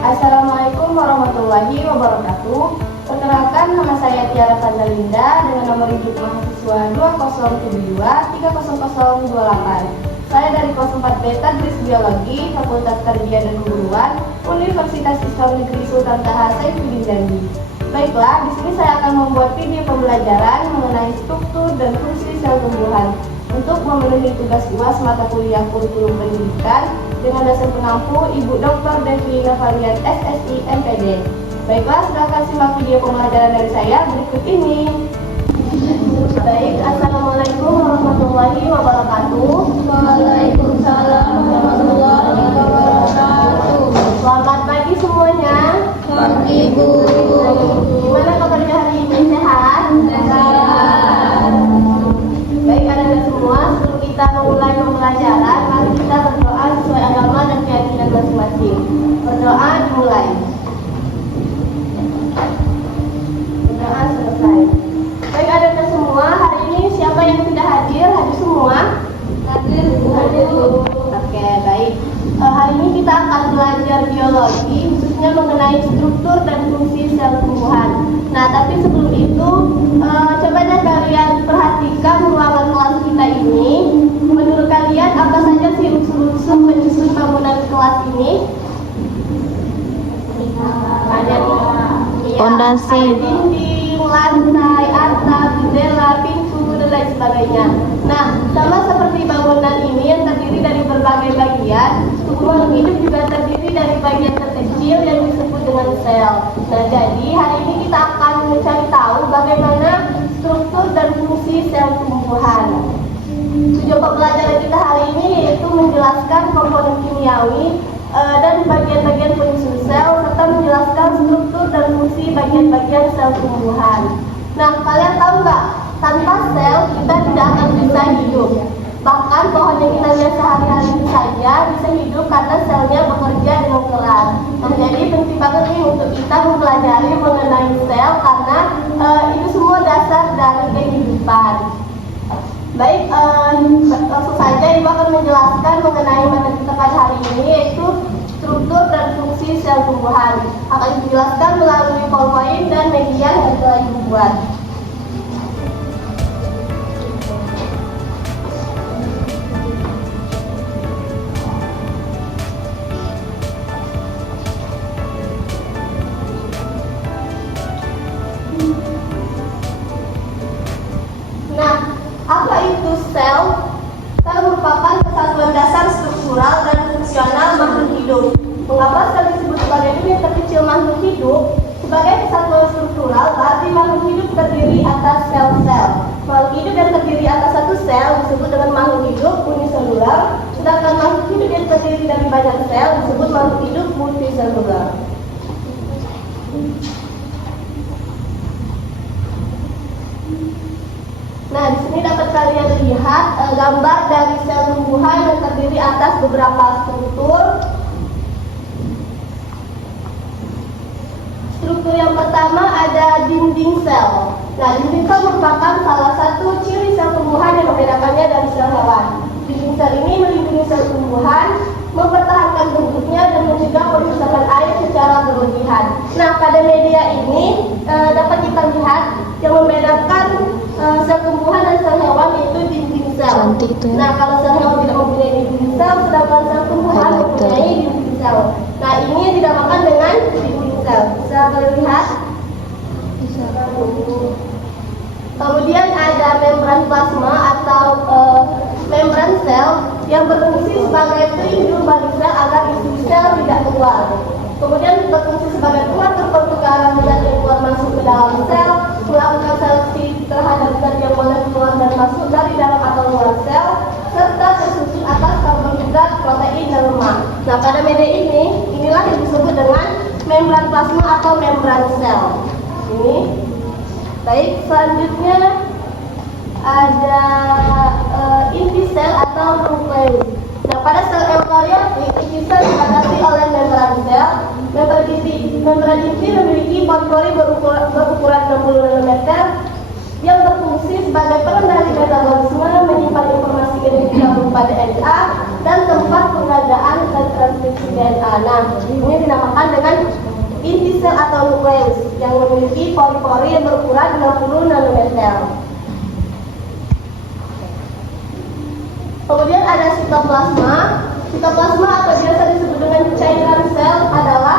Assalamualaikum warahmatullahi wabarakatuh. Perkenalkan, nama saya Tiara Pandalinda dengan nomor induk mahasiswa 2072300028. Saya dari kelas 4 Beta Tadris Biologi, Fakultas Tarbiyah dan Keguruan, Universitas Islam Negeri Sultan Taha Saifuddin Jambi. Baiklah, di sini saya akan membuat video pembelajaran mengenai struktur dan fungsi sel tumbuhan untuk memenuhi tugas UAS mata kuliah kurikulum pendidikan dengan dosen pengampu Ibu Dr. Devina Valian SSI MPD. Baiklah, silakan simak video pembelajaran dari saya berikut ini. Baik, Assalamualaikum warahmatullahi wabarakatuh. Waalaikumsalam warahmatullahi wabarakatuh. Selamat pagi semuanya. Pagi Bu. Gimana kabarnya hari ini? Sehat? Sehat. Baik, anak-anak semua, sebelum kita memulai pembelajaran, mari kita berdoa sesuai agama dan keyakinan masing-masing. Berdoa dimulai. Berdoa selesai. Baik, anak-anak semua, hari ini siapa yang sudah hadir? Hadir semua? Hadir Bu. Hadir Bu. Oke, baik. Hari ini kita akan belajar biologi, khususnya mengenai struktur dan fungsi sel tumbuhan. Nah, tapi sebelum itu, coba deh kalian perhatikan ruangan kelas kita ini. Menurut kalian, apa saja sih unsur-unsur penyusun bangunan kelas ini? Ada Fondasi. ada dinding, lantai, atap, jendela, pintu, dan lain sebagainya. Nah, sama seperti bangunan ini yang terdiri dari berbagai bagian, tubuh makhluk hidup juga terdiri dari bagian terkecil yang disebut dengan sel. Nah, jadi hari ini kita akan mencari tahu bagaimana struktur dan fungsi sel tumbuhan. Tujuan pembelajaran kita hari ini yaitu menjelaskan komponen kimiawi dan bagian-bagian penyusun sel serta menjelaskan struktur dan fungsi bagian-bagian sel tumbuhan. Nah, kalian tahu nggak? Tanpa sel kita tidak akan bisa hidup. Bahkan pohon yang kita lihat sehari-hari saja bisa hidup karena selnya bekerja dengan keras. Nah, jadi penting banget nih untuk kita mempelajari mengenai sel karena itu semua dasar dari kehidupan. Baik, langsung saja Ibu akan menjelaskan mengenai materi kita pada hari ini, yaitu struktur dan fungsi sel tumbuhan. Akan dijelaskan melalui PowerPoint dan media yang telah Ibu buat. Apa itu sel? Sel merupakan kesatuan dasar struktural dan fungsional makhluk hidup. Mengapa sel disebut sebagai unit terkecil makhluk hidup? Sebagai kesatuan struktural, berarti makhluk hidup terdiri atas sel-sel. Makhluk hidup yang terdiri atas satu sel disebut dengan makhluk hidup uniselular, sedangkan makhluk hidup yang terdiri dari banyak sel disebut makhluk hidup multiselular. Nah, di sini dapat kalian lihat gambar dari sel tumbuhan yang terdiri atas beberapa struktur. Struktur yang pertama ada dinding sel. Nah, dinding sel merupakan salah satu ciri sel tumbuhan yang membedakannya dari sel hewan. Dinding sel ini melindungi sel tumbuhan, mempertahankan bentuknya dan mencegah perusakan air secara berlebihan. Nah, pada media ini dapat kita lihat yang membedakan sel tumbuhan dan sel hewan yaitu dinding sel. Nah, kalau sel hewan tidak mempunyai dinding sel, sedangkan sel tumbuhan mempunyai dinding sel. Nah, ini yang dinamakan dengan dinding sel. Bisa kalian lihat? Bisa. Kemudian ada membran plasma atau membran sel yang berfungsi sebagai pelindung bagi sel agar isi sel tidak keluar. Kemudian berfungsi sebagai pengatur pertukaran zat yang keluar masuk ke dalam sel, melakukan seleksi terhadap zat yang boleh keluar dan masuk dari dalam atau luar sel, serta tersusun atas karbohidrat, protein, dan lemak. Nah, pada media ini, inilah yang disebut dengan membran plasma atau membran sel. Ini. Baik, selanjutnya ada inti sel atau nukleus. Nah, pada sel eukaryotik, inti sel dibatasi oleh membran sel. Membran inti memiliki pori-pori berukuran 60 nanometer yang berfungsi sebagai pengendali metabolisme, menyimpan informasi genetik berupa pada DNA dan tempat pengadaan dan transkripsi DNA. Nah, ini dinamakan dengan inti sel atau nukleus yang memiliki pori-pori yang berukuran 60 nanometer. Kemudian ada sitoplasma. Sitoplasma atau biasa disebut dengan cairan sel adalah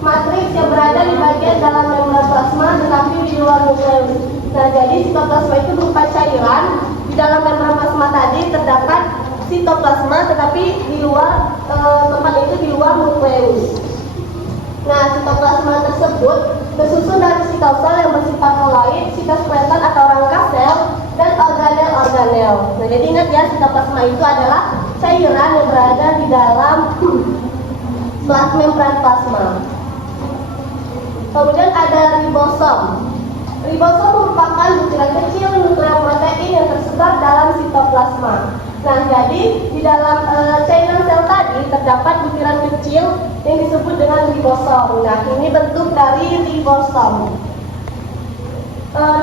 matriks yang berada di bagian dalam membran plasma tetapi di luar nukleus. Nah, jadi sitoplasma itu berupa cairan. Di dalam membran plasma tadi terdapat sitoplasma, tetapi di luar tempat itu di luar nukleus. Nah, sitoplasma tersebut tersusun dari sitosol yang bersifat koloid, sitoskeleton atau rangka sel, dan organel-organel. Nah, jadi ingat ya, sitoplasma itu adalah cairan yang berada di dalam membran plasma. Kemudian ada ribosom. Ribosom merupakan butiran kecil nukleoprotein yang tersebar dalam sitoplasma. Nah, jadi di dalam cairan sel tadi terdapat butiran kecil yang disebut dengan ribosom. Nah, ini bentuk dari ribosom. Bahan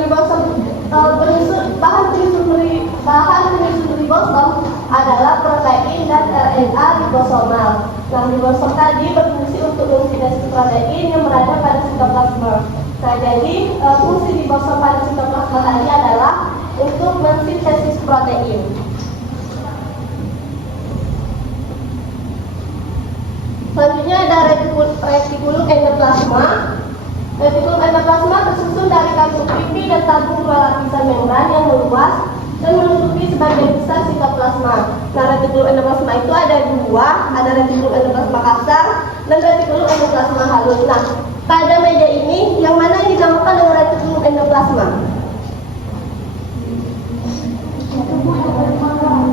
penyusun ribosom adalah protein dan RNA ribosomal. Nah, ribosom tadi berfungsi untuk mensintesis protein yang berada pada sitoplasma. Nah, jadi fungsi ribosom pada sitoplasma tadi adalah untuk mensintesis protein. Selanjutnya ada retikulum endoplasma. Retikulum endoplasma tersusun dari kantung pipi dan tabung dua lapisan membran yang meluas dan menutupi sebagian besar sitoplasma. Nah, retikulum endoplasma itu ada dua, ada retikulum endoplasma kasar dan retikulum endoplasma halus. Nah, pada meja ini yang mana yang dinamakan dengan retikulum endoplasma?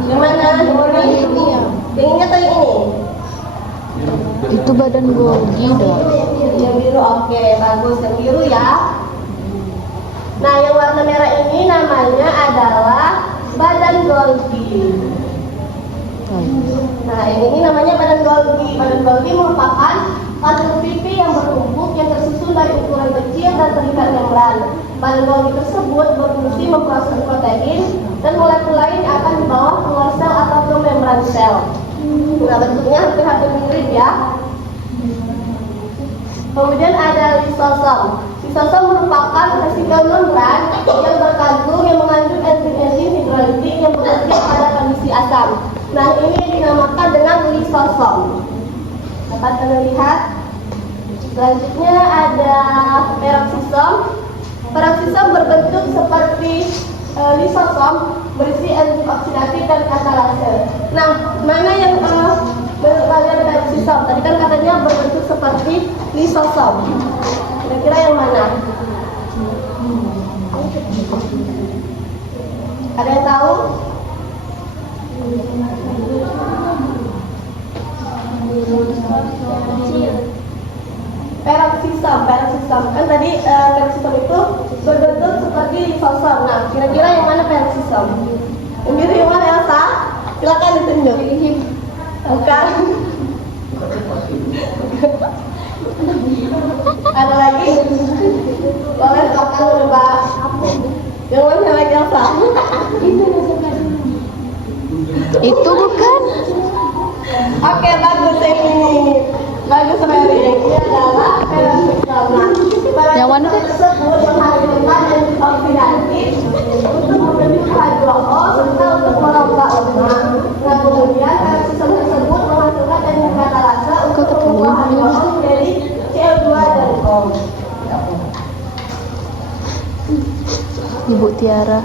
Yang mana? Yang ini atau yang ini? Itu badan Golgi dong. Yang biru, oke, bagus, yang biru ya. Nah, yang warna merah ini namanya adalah badan Golgi. Nah, yang ini namanya badan Golgi. Badan Golgi merupakan kantung pipi yang bertumpuk yang tersusun dari ukuran kecil dan terikat membran. Badan Golgi tersebut berfungsi memproses protein dan molekul lain akan dibawa keluar sel atau ke membran sel. Nah, bentuknya hampir mirip ya. Kemudian ada lisosom. Lisosom merupakan vesikel membran yang berkantung yang mengandung enzim-enzim hidrolitik yang bekerja pada kondisi asam. Nah, ini dinamakan dengan lisosom. Dapat Anda lihat. Selanjutnya ada peroksisom. Peroksisom berbentuk seperti lisosom, berisi enzim oksidatif dan katalase. Nah, mana yang berbagian dari lisosom? Tadi kan katanya berbentuk seperti lisosom. Kira-kira yang mana? Ada yang tahu? Peroksisom kan tadi peroksisom itu berbentuk seperti lisosom. Nah, kira-kira yang mana peroksisom? Yang biru yang mana, Elsa? Silakan ditunjuk. Bukan. Ada lagi? Boleh silakan berubah. Yang mana lagi, Elsa? Itu bukan? Oke, bagus yang ini. Bagus Mary. Ini adalah peroksisom. Yang mana tuh? Tersebut menghasilkan enzim oksidatif untuk membentuk H2O serta untuk merobak lemak. Nah, kemudian peroksisom tersebut menghasilkan enzim katalase untuk mengubah H2O menjadi CO2 dan O. Ibu Tiara.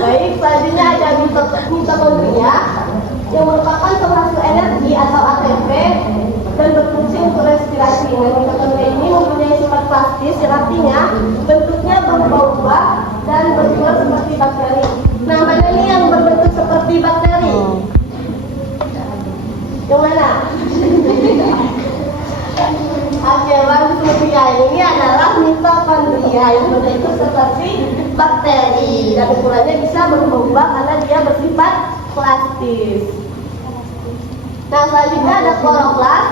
Baik, selanjutnya ada mitokondria yang merupakan penghasil energi atau ATP dan berfungsi untuk respirasi. Nah, mitokondria ini mempunyai sifat plastis yang artinya bentuknya berubah-ubah dan berbentuk seperti bakteri. Nah, mana ini yang berbentuk seperti bakteri? Yang mana? Oke, bagus Mutia. Ini adalah mitokondria yang berbentuk seperti bakteri dan ukurannya bisa berubah karena dia bersifat plastis. Nah, selanjutnya ada kloroplas,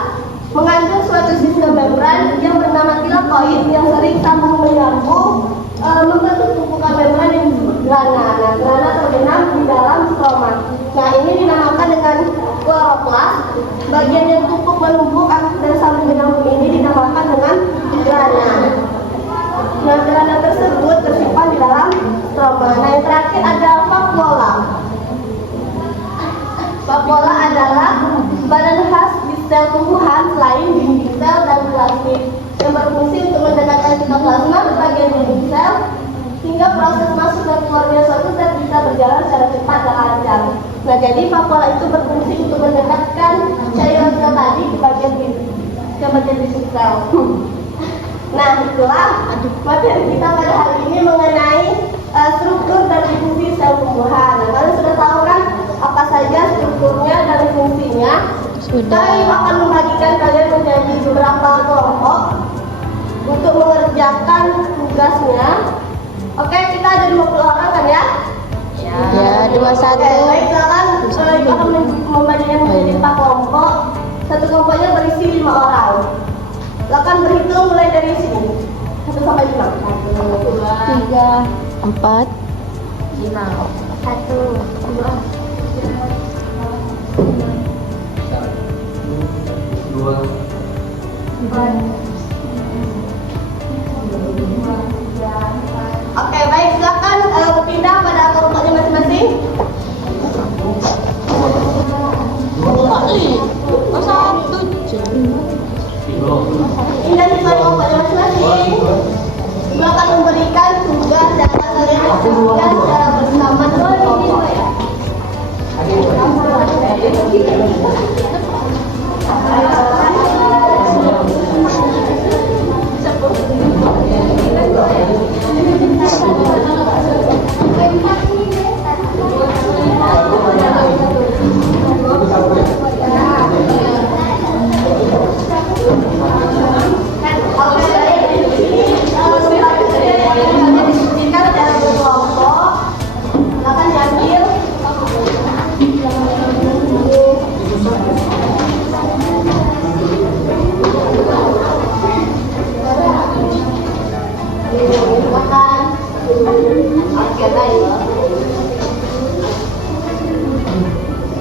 mengandung suatu sistem membran yang bernama tilakoid yang sering sambung menyambung membentuk tumpukan membran yang disebut grana. Nah, grana terbenam di dalam stroma. Nah, ini dinamakan dengan sehingga proses masuk dan keluarnya suatu zat bisa berjalan secara cepat dan lancar. Nah, jadi vakuola itu berfungsi untuk mendekatkan cairan sel tadi ke bagian fisik sel. Nah, itulah materi kita pada hari ini mengenai struktur dan fungsi sel tumbuhan. Nah, kalian sudah tahu kan apa saja strukturnya dan fungsinya? Sudah. Saya akan membagikan kalian menjadi beberapa kelompok untuk mengerjakan tugasnya. Oke, kita ada 20 orang kan ya? Ya, 21. Oke, baik, silakan. Ibu akan membagikan menjadi 4 kelompok. Satu kelompoknya berisi 5 orang. Silakan berhitung mulai dari sini. 1 sampai 5. 1, 3, 4, 5. 1, 2. Dua. Oke, baik, silakan berpindah pada kelompoknya masing-masing. Pindah di kelompoknya masing-masing. Ibu akan memberikan tugas dan akan kalian lakukan secara bersama.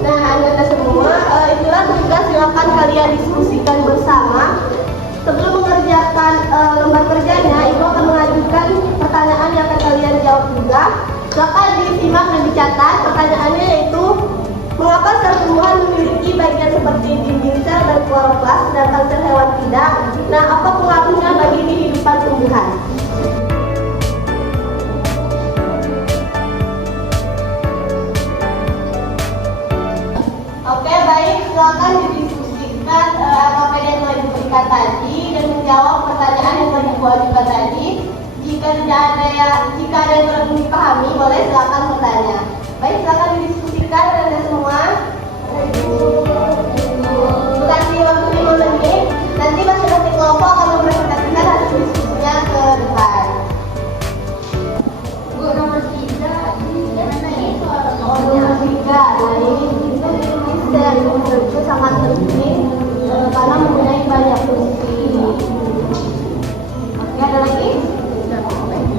Nah, anda semua, itulah tugas yang akan kalian diskusikan bersama. Sebelum mengerjakan lembar kerjanya, Ibu akan mengajukan pertanyaan yang akan kalian jawab juga. Silakan disimak dan dicatat. Pertanyaannya yaitu, mengapa sel tumbuhan memiliki bagian seperti dinding sel dan kloroplas, sedangkan sel hewan tidak? Nah, apa pengaruhnya bagi kehidupan tumbuhan? Oke, baik, silakan didiskusikan apa yang telah diberikan tadi dan menjawab pertanyaan yang telah Ibu ajukan tadi. Jika ada yang belum dipahami, boleh silakan bertanya. Baik, silakan didiskusikan dengan semua. Kasih waktu 5 menit. Nanti masing-masing kelompok akan mempresentasikan hasil diskusinya ke depan. Bu, nomor 3 nomor 3. Nah, ini itu sangat penting karena mempunyai banyak fungsi. Oke, ada lagi?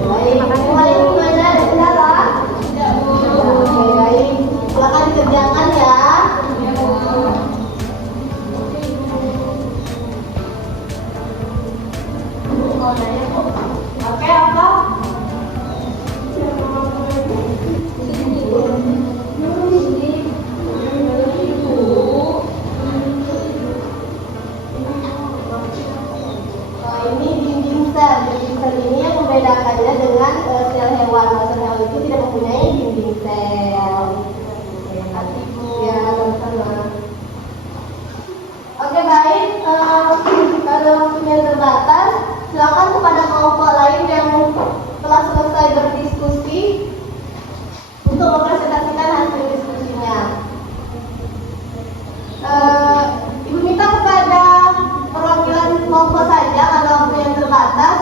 Baik, mulai gimana? Ada kendala? Oke, baik. Silakan dikerjakan ya. Oke, apa? Ini dinding sel. Dinding sel ini yang membedakannya dengan sel hewan. Sel hewan itu tidak mempunyai dinding sel. Ya, sama-sama. Oke, baik. Kalau waktunya terbatas, silakan kepada kelompok lain yang telah selesai berdiskusi untuk mempresentasikan hasil diskusinya. Ibu minta kepada perwakilan kelompok saja karena waktu yang terbatas.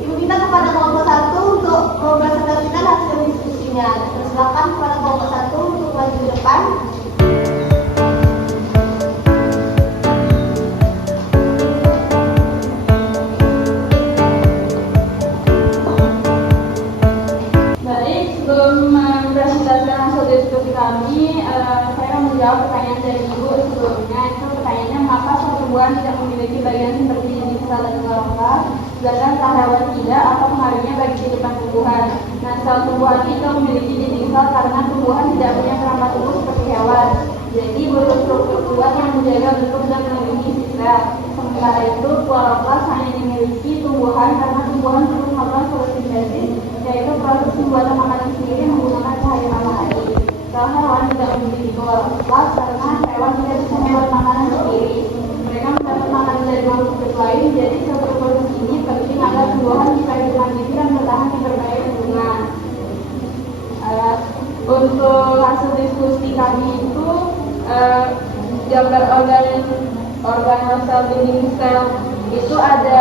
Ibu minta kepada kelompok 1 untuk mempresentasikan hasil diskusinya. Silakan kepada kelompok 1 untuk maju ke depan. Baik, sebelum mempresentasikan hasil diskusi kami, saya akan menjawab pertanyaan dari Ibu sebelumnya. Itu pertanyaannya, mengapa sel tumbuhan tidak memiliki bagian seperti dinding sel dan kloroplas, sedangkan sel hewan tidak? Apa pengaruhnya bagi kehidupan tumbuhan? Nah, sel tumbuhan itu memiliki dinding sel karena tumbuhan tidak punya keramah tubuh seperti hewan. Jadi butuh struktur kuat yang menjaga bentuk dan melindungi si sel. Sementara itu, kloroplas hanya dimiliki tumbuhan karena tumbuhan perlu melakukan fotosintesis yaitu proses pembuatan makanan sendiri menggunakan cahaya matahari. Kalau hewan tidak memiliki kelas karena hewan tidak bisa membuat makanan sendiri. Mereka mendapat makanan dari makhluk hidup lain, jadi suatu proses ini penting agar tumbuhan bisa hidup mandiri dan bertahan di berbagai lingkungan. Untuk hasil diskusi kami itu gambar organel sel dinding sel itu ada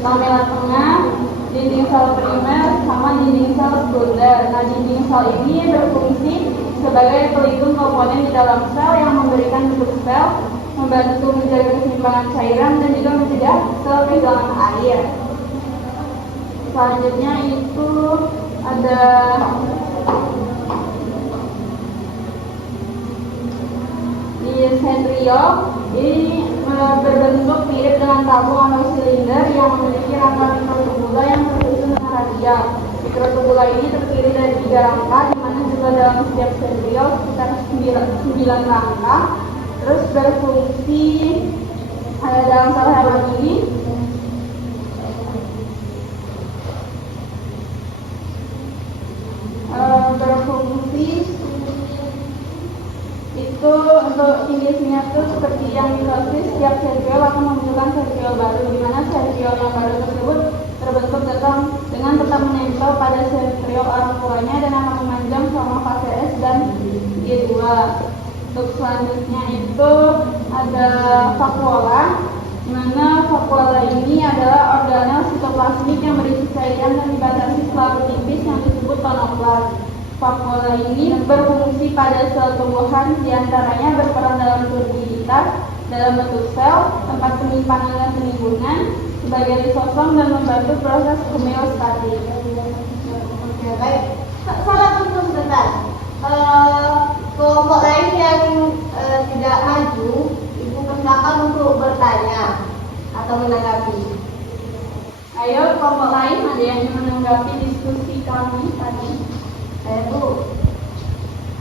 lamela tengah, dinding sel primer, sama dinding sel sekunder. Nah, dinding sel ini berfungsi sebagai pelindung komponen di dalam sel yang memberikan bentuk sel, membantu menjaga keseimbangan cairan dan juga mencegah sel kehilangan air. Selanjutnya itu ada di sentriol. Ini berbentuk mirip dengan tabung atau silinder yang memiliki rangka mikrotubula yang tersusun dengan radial. Mikrotubula ini terdiri dari 3 rangka, di mana juga dalam setiap sentriol sekitar 9 rangka. Terus berfungsi dalam sel hewan ini berfungsi itu untuk indisinya itu seperti yang mitosis, setiap sentriol akan memunculkan sentriol baru, di mana sentriol yang baru tersebut terbentuk dengan tetap menempel pada sentriol orang tuanya dan akan memanjang selama fase S dan G2. Untuk selanjutnya itu ada vakuola, di mana vakuola ini adalah organel sitoplasmik yang berisi cairan dan dibatasi selalu tipis yang disebut tonoplas. Vakuola ini berfungsi pada sel tumbuhan, diantaranya berperan dalam turbiditas dalam bentuk sel, tempat penyimpanan dan penimbunan, sebagai lisosom dan membantu proses homeostatis. Oke, baik. Salah satu sebentar. Kelompok lain yang tidak maju, Ibu persilakan untuk bertanya atau menanggapi. Ayo, kelompok lain ada yang menanggapi diskusi kami tadi? Bu,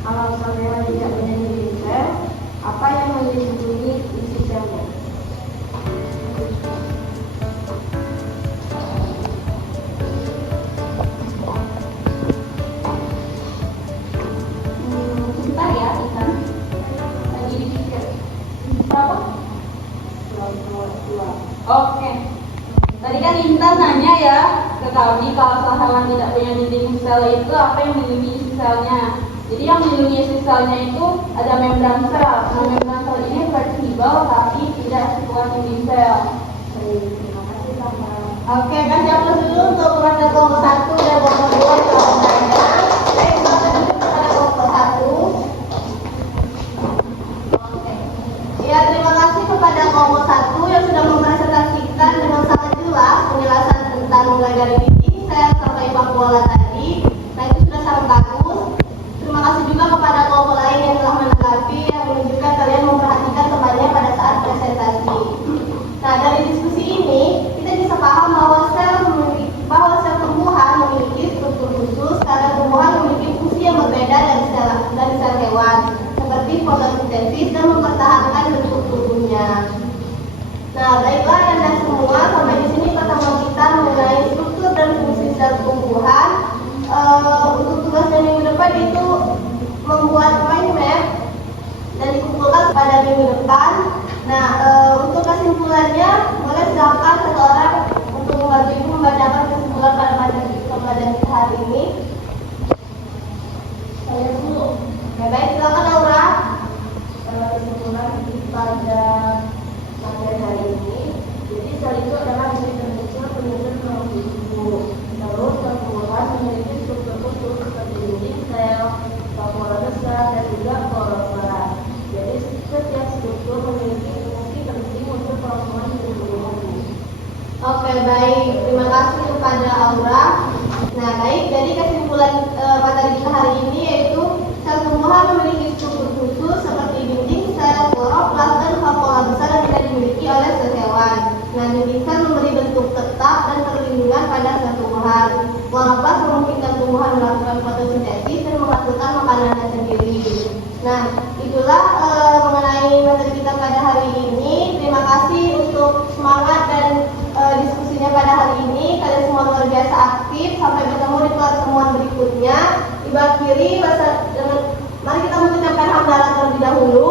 kalau saudara tidak punya dinding sel, apa yang melindungi isi selnya? Sebentar ya, Intan. Lagi dipikir. Berapa? 2. Oke. Tadi kan Intan nanya ya ke kami kalau sel hewan tidak punya dinding sel itu apa yang melindungi isi selnya. Jadi yang melindungi isi selnya itu ada membran sel. Nah, membran sel ini fleksibel tapi tidak sekuat dinding sel. Terima kasih Sama. Oke, kasih aplaus dulu untuk kepada kelompok 1 dan kelompok 2 yang telah bertanya. Baik, kepada kelompok 1. Oke. Ya, terima kasih kepada kelompok 1 yang sudah mempresentasikan dengan sangat jelas penjelasan tentang mulai dari dinding sel sampai vakuola tadi. Nah, itu sudah sangat bagus. Terima kasih juga kepada kelompok lain yang telah menanggapi, yang menunjukkan kalian memperhatikan temannya pada saat presentasi. Nah, dari diskusi ini kita bisa paham bahwa sel tumbuhan memiliki struktur khusus karena tumbuhan memiliki fungsi yang berbeda dari sel hewan, seperti fotosintesis dan mempertahankan bentuk tubuhnya. Nah, baiklah Anda semua, sampai di sini pertemuan kita mengenai struktur dan fungsi sel tumbuhan. Untuk tugas dari minggu depan itu membuat mind map dan dikumpulkan pada minggu depan. Nah, untuk kesimpulannya, boleh silakan seseorang untuk membantu Ibu membacakan kesimpulan pada pelajaran kita hari ini. Saya dulu. Baik, silakan Laura. Kesimpulan pada pelajaran hari ini. Jadi sel itu adalah unit terkecil penyusun kromosom tubuh. Terus sel tumbuhan memiliki struktur khusus seperti dinding sel, vakuola besar, dan juga kloroplast. Jadi setiap struktur memiliki fungsi penting untuk kelangsungan hidup tumbuhan. Oke, baik. Terima kasih kepada Aura. Nah, baik. Jadi kesimpulan materi kita hari ini yaitu sel tumbuhan memiliki struktur khusus seperti dinding sel, kloroplast, dan vakuola besar yang tidak dimiliki oleh sel hewan. Nah, dinding sel memberi bentuk tetap dan perlindungan pada sel tumbuhan. Kloroplast memungkinkan tumbuhan melakukan fotosintesis dan menghasilkan makanannya sendiri. Nah, itulah mengenai materi kita pada hari ini. Terima kasih untuk semangat dan diskusinya pada hari ini. Kalian semua luar biasa aktif. Hasib. Sampai bertemu di pertemuan berikutnya. Ibu akhiri mari kita mengucapkan hamdalah terlebih dahulu.